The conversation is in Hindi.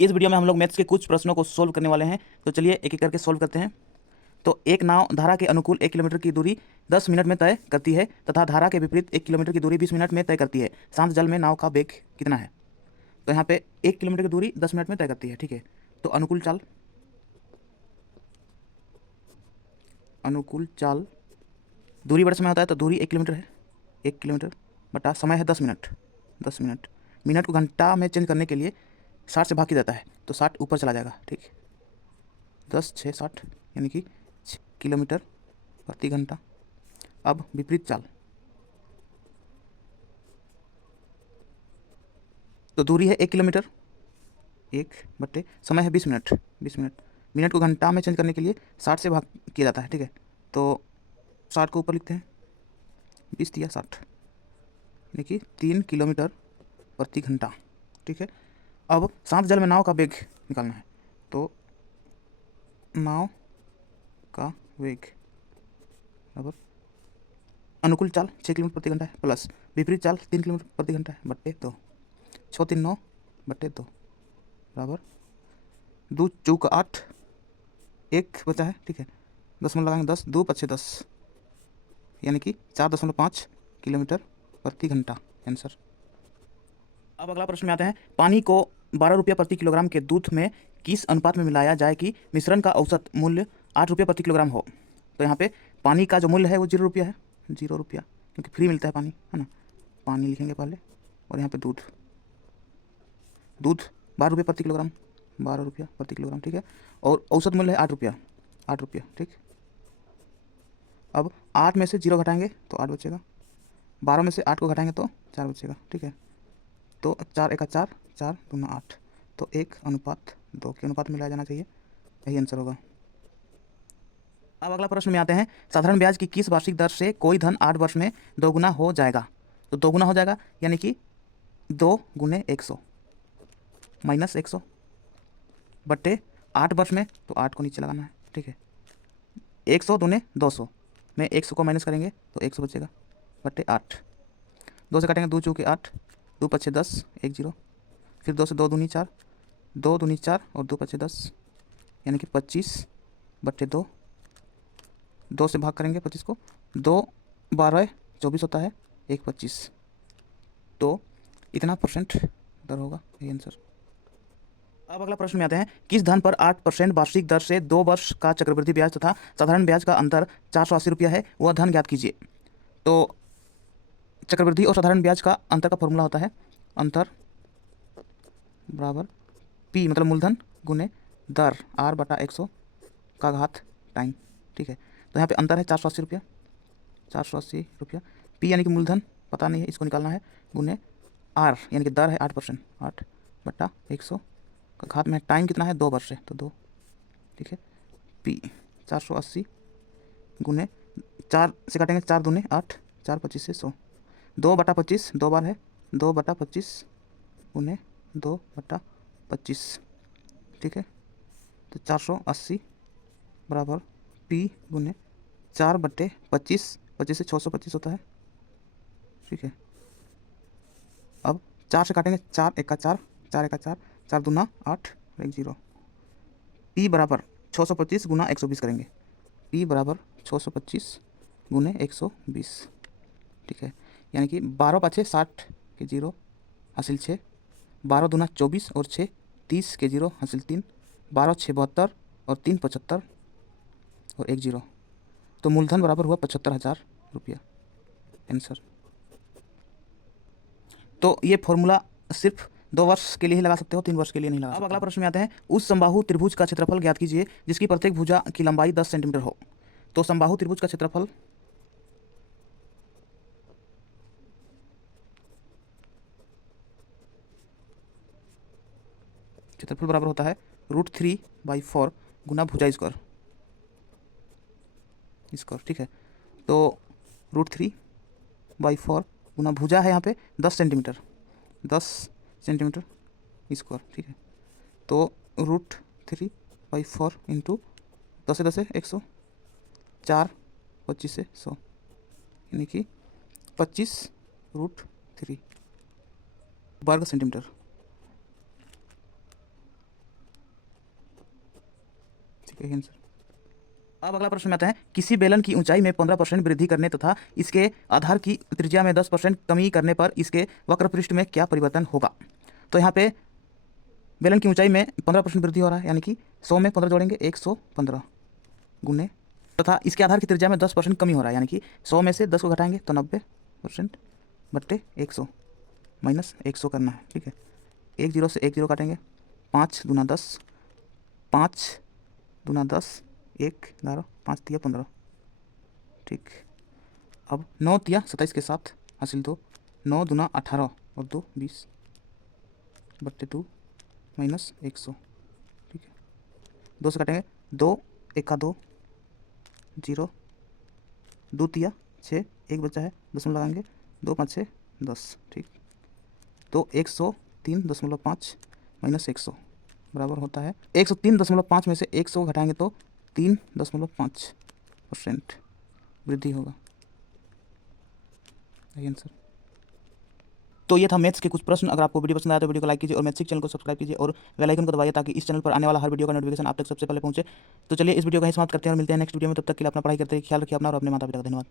इस वीडियो में हम लोग मैथ्स के कुछ प्रश्नों को सोल्व करने वाले हैं। तो चलिए एक एक करके सोल्व करते हैं। तो एक नाव धारा के अनुकूल 1 किलोमीटर की दूरी 10 मिनट में तय करती है तथा धारा के विपरीत 1 किलोमीटर की दूरी 20 मिनट में तय करती है। शांत जल में नाव का वेग कितना है? तो यहाँ पे 1 किलोमीटर की दूरी 10 मिनट में तय करती है, ठीक है। तो अनुकूल चाल दूरी बटा समय होता है, तो दूरी 1 किलोमीटर है, 1 किलोमीटर बटा समय है 10 मिनट। 10 मिनट, मिनट को घंटा में चेंज करने के लिए 60 से भाग किया जाता है, तो 60 ऊपर चला जाएगा, ठीक। 10 6 60 यानी कि 6 किलोमीटर प्रति घंटा। अब विपरीत चाल, तो दूरी है 1 किलोमीटर, 1 बटे समय है 20 मिनट। 20 मिनट, मिनट को घंटा में चेंज करने के लिए 60 से भाग किया जाता है, ठीक है। तो 60 को ऊपर लिखते हैं, 20 दिया 60 यानी कि 3 किलोमीटर प्रति घंटा, ठीक है। अब शांत जल में नाव का वेग निकालना है, तो नाव का वेग बराबर अनुकूल चाल 6 किलोमीटर प्रति घंटा है प्लस विपरीत चाल 3 किलोमीटर प्रति घंटा है बट्टे 2, 6 3 9 बट्टे 2 बराबर 2 चौक 8, 1 बचा है, ठीक है। 10 में लगाएंगे 10, 2 5 10 यानी कि 4.5 किलोमीटर प्रति घंटा आंसर। अब अगला प्रश्न में आते हैं, पानी को 12 रुपये प्रति किलोग्राम के दूध में किस अनुपात में मिलाया जाए कि मिश्रण का औसत मूल्य 8 रुपये प्रति किलोग्राम हो? तो यहाँ पे पानी का जो मूल्य है वो 0 रुपया है, 0 रुपया, क्योंकि फ्री मिलता है पानी, है ना। पानी लिखेंगे पहले, और यहाँ पे दूध 12 रुपये प्रति किलोग्राम, 12 रुपया प्रति किलोग्राम, ठीक है। और औसत मूल्य है 8 रुपया, 8 रुपया, ठीक। अब 8 में से 0 घटाएंगे तो 8 बचेगा, 12 में से 8 को घटाएंगे तो 4 बचेगा, ठीक है। तो 4 एका 4, 4 दूना 8, तो 1:2 के अनुपात में मिलाया जाना चाहिए, यही आंसर होगा। अब अगला प्रश्न में आते हैं, साधारण ब्याज की किस वार्षिक दर से कोई धन 8 वर्ष में दोगुना हो जाएगा? तो दोगुना हो जाएगा यानी कि 2 गुने 100 माइनस 100 बट्टे 8 वर्ष में, तो 8 को नीचे लगाना है, ठीक है। 100 दूने 200 में 100 को माइनस करेंगे तो 100 बचेगा बट्टे 8, 2 से काटेंगे 2 चौके 8, 2 पछे 10, 1 0, फिर 2 से 2 दूनी 4, 2 दूनी 4 और 2 पछे 10 यानी कि 25 बट्टे 2, 2 से भाग करेंगे 25 को, 2 12 24 होता है, 1 25, तो इतना परसेंट दर होगा, ये आंसर। अब अगला प्रश्न में आते हैं, किस धन पर 8% वार्षिक दर से 2 वर्ष का चक्रवृद्धि ब्याज तथा साधारण ब्याज का अंतर 480 रुपया है, वह धन ज्ञात कीजिए। तो चक्रवृद्धि और साधारण ब्याज का अंतर का फॉर्मूला होता है अंतर बराबर पी मतलब मूलधन गुने दर r बटा 100 का घात टाइम, ठीक है। तो यहाँ पे अंतर है 480 रुपया, 480 रुपया, पी यानी कि मूलधन पता नहीं है, इसको निकालना है, गुने r यानी कि दर है 8%, 8 बटा 100 का घात में टाइम कितना है 2 वर्ष है, तो 2, ठीक है। पी 480 गुने 4 से काटेंगे 4 दूने 8, 4 25 से 100, 2 बटा 25 2 बार है, 2 बटा 25 गुने 2 बटा 25, ठीक है। तो 480 बराबर पी गुने 4 बटे 25, 25 से 625 होता है, ठीक है। अब 4 से काटेंगे 4 एका 4, 4 एका 4, 4 दूना 8 और 1 0, पी बराबर 625 गुना 120 करेंगे, पी बराबर 625 गुने 120, ठीक है। यानी कि 12 पाछे 60 के 0 हासिल 6, 12 दूना 24 और 6 30 के 0 हासिल 3, 12 6 72 और 3 75 और 1 0, तो मूलधन बराबर हुआ 75,000 रुपया आंसर। तो ये फॉर्मूला सिर्फ 2 वर्ष के लिए ही लगा सकते हो, 3 वर्ष के लिए नहीं लगा सकते। अब अगला प्रश्न में आते हैं, उस समबाहु त्रिभुज का क्षेत्रफल ज्ञात कीजिए जिसकी प्रत्येक भुजा की लंबाई 10 सेंटीमीटर हो। तो समबाहु त्रिभुज का क्षेत्रफल बराबर होता है √3/4 गुना भुजा स्क्वायर, ठीक है। तो √3/4 गुना भुजा है यहाँ पे 10 सेंटीमीटर, 10 सेंटीमीटर स्क्वायर, ठीक है। तो √3/4 इंटू 10 से 10 है 100, 4 25 से 100 यानी कि 25√3 वर्ग सेंटीमीटर। यही आंसर। अब अगला प्रश्न में आता है, किसी बेलन की ऊंचाई में 15% वृद्धि करने तथा इसके आधार की त्रिज्या में 10% कमी करने पर इसके वक्र पृष्ठ में क्या परिवर्तन होगा। तो यहाँ पे बेलन की ऊंचाई में 15% वृद्धि हो रहा है, यानी कि 100 में 15 जोड़ेंगे 115 गुने, तथा इसके आधार की त्रिज्या में 10% कमी हो रहा है, यानी कि 100 में से 10 को घटाएंगे तो 90% बट्टे 100 माइनस 100 करना है। ठीक है, 1 0 से 1 0 काटेंगे, 5 दूना 10, 5 दूना 10, 1 11, 5 तिया 15। ठीक, अब 9 तिया 27 के साथ हासिल 2, 9 दूना 18 और 2 20 बट्टे 2 माइनस 100। ठीक है, 2 से काटेंगे, 2 1 2 0, 2 तिया 6, 1 बचा है, दशमलव लगाएंगे, 2 5 6 10। ठीक, तो 103.5 माइनस 100 बराबर होता है 103.5 में से 100 घटाएंगे तो 3.5% वृद्धि होगा। यही आंसर। तो ये था मैथ्स के कुछ प्रश्न। अगर आपको वीडियो पसंद आया तो वीडियो को लाइक कीजिए और मैथ्स चैनल को सब्सक्राइब कीजिए और बेल आइकन को दबाइए ताकि इस चैनल पर आने वाला हर वीडियो का नोटिफिकेशन आप तक सबसे पहले पहुंचे। तो चलिए इस वीडियो का ही समाप्त करते हैं और मिलते हैं नेक्स्ट वीडियो में। तब तक के लिए अपना पढ़ाई करते रहिए, ख्याल रखिए अपना और अपने माता पिता का। धन्यवाद।